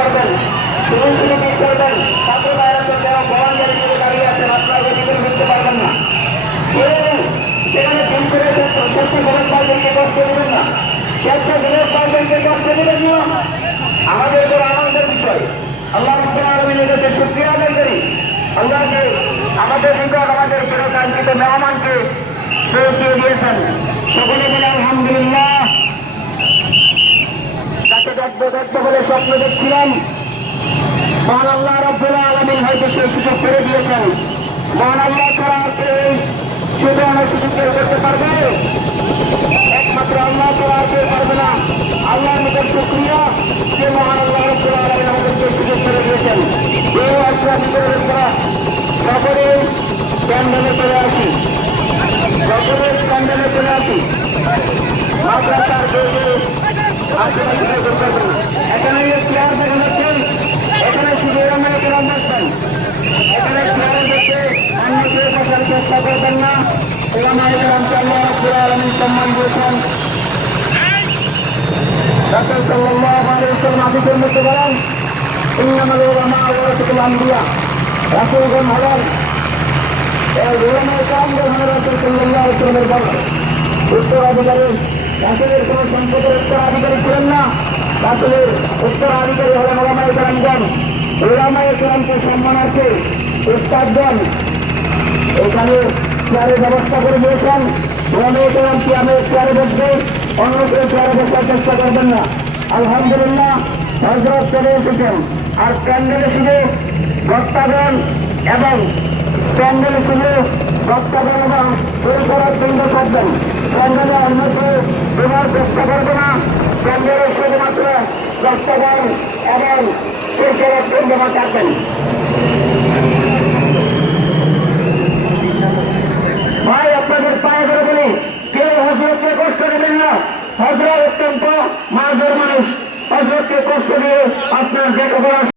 করবেন, শুধু মিট করবেন। তারপরে বাইরে তো যারা ভলান্টারি হিসেবে দাঁড়িয়ে আছেন, আপনারা ভিতরে ঢুকতে পারবেন না। কেউ সেখানে দিন করে স্বেচ্ছাসেবক ভাইদেরকে কষ্ট দেবেন না, স্বেচ্ছাসেবক ভাইদেরকে কষ্ট দেবেন না। আমাদের বড় আনন্দের বিষয়, আল্লাহ রাব্বুল আলামিনের কাছে শুকরিয়া আদায় করি। আল্লাহকে আমাদের নিকট আমাদের চিরকাঙ্ক্ষিত মেহমানকে পৌঁছে দিয়েছেন। সকলে বলে আলহামদুলিল্লাহ। তাকে দেখবো দেখবো বলে স্বপ্ন দেখছিলাম, মহান আল্লাহ রাব্বুল আলামিন হয়তো সেই সুযোগ করে দিয়েছেন। মহান আল্লাহ ছাড়া এই সুযোগ কেউ করতে পারবে? একমাত্র আল্লাহ ছাড়া আর কেউ পারবে না। আল্লাহর নিকট শুকরিয়া যে মহান আল্লাহ রাব্বুল আলামিন আমাদেরকে সুযোগ করে দিয়েছেন। কেউ আসরা ভিতরে করা সকলে প্যান্ডেলে চলে আসি, সকলে প্যান্ডেলে চলে আসি। মাদ্রাসার আশেপাশে এখানে চেয়ার দেখা যাচ্ছে, এখানে শুধু আমরা গ্রাম বসবেন, এখানে চেয়ারে বসে অন্য কেউ বসার চেষ্টা করবেন না। ওলামায়ে কেরামকে আল্লাহ রাব্বুল আলামিন সম্মান দিয়েছেন। রাসূল সাল্লাল্লাহু আলাইহি ওয়াসাল্লাম হাদিসের মধ্যে বলেন, ইন্নামাল উলামা ওয়ারাসাতুল আম্বিয়া, রাসূলগণ হলেন ওলামায়ে কেরামগণ হলেন রাসূল সাল্লাল্লাহু আলাইহি ওয়াসাল্লামের বংশ উত্তরাধিকারী। রাসূলের কোন সম্পদের উত্তরাধিকারী ছিলেন না, রাসূলের উত্তরাধিকারী হলেন ওলামায়ে কেরামগণ। ওলামায়ে কেরামকে সম্মানার্থে উস্তাদগণ এখানে চেয়ারের ব্যবস্থা করে দিয়েছেন। ওলামায়ে কেরাম কি আমি চেয়ারে বসবে, অন্য কেউ চেয়ারে বসার চেষ্টা করবেন না। আলহামদুলিল্লাহ, হযরত চলে এসেছেন। আর প্যান্ডেলে শুধু বক্তাগণ এবং প্যান্ডেলে শুধু বক্তাগণ এবং পরিচালক বৃন্দ থাকবেন। প্যান্ডেলে অন্য কেউ দেওয়ার চেষ্টা করবে না। প্যান্ডেলে শুধুমাত্র বক্তাগণ এবং পরিচালক বৃন্দ থাকবেন। ভাই, আপনাদের পায়ে করে বলি, কেউ হযরতকে কষ্ট দেবেন না। হযরত অত্যন্ত মাঝের মানুষ, হযরতকে কষ্ট দিয়ে আপনার যে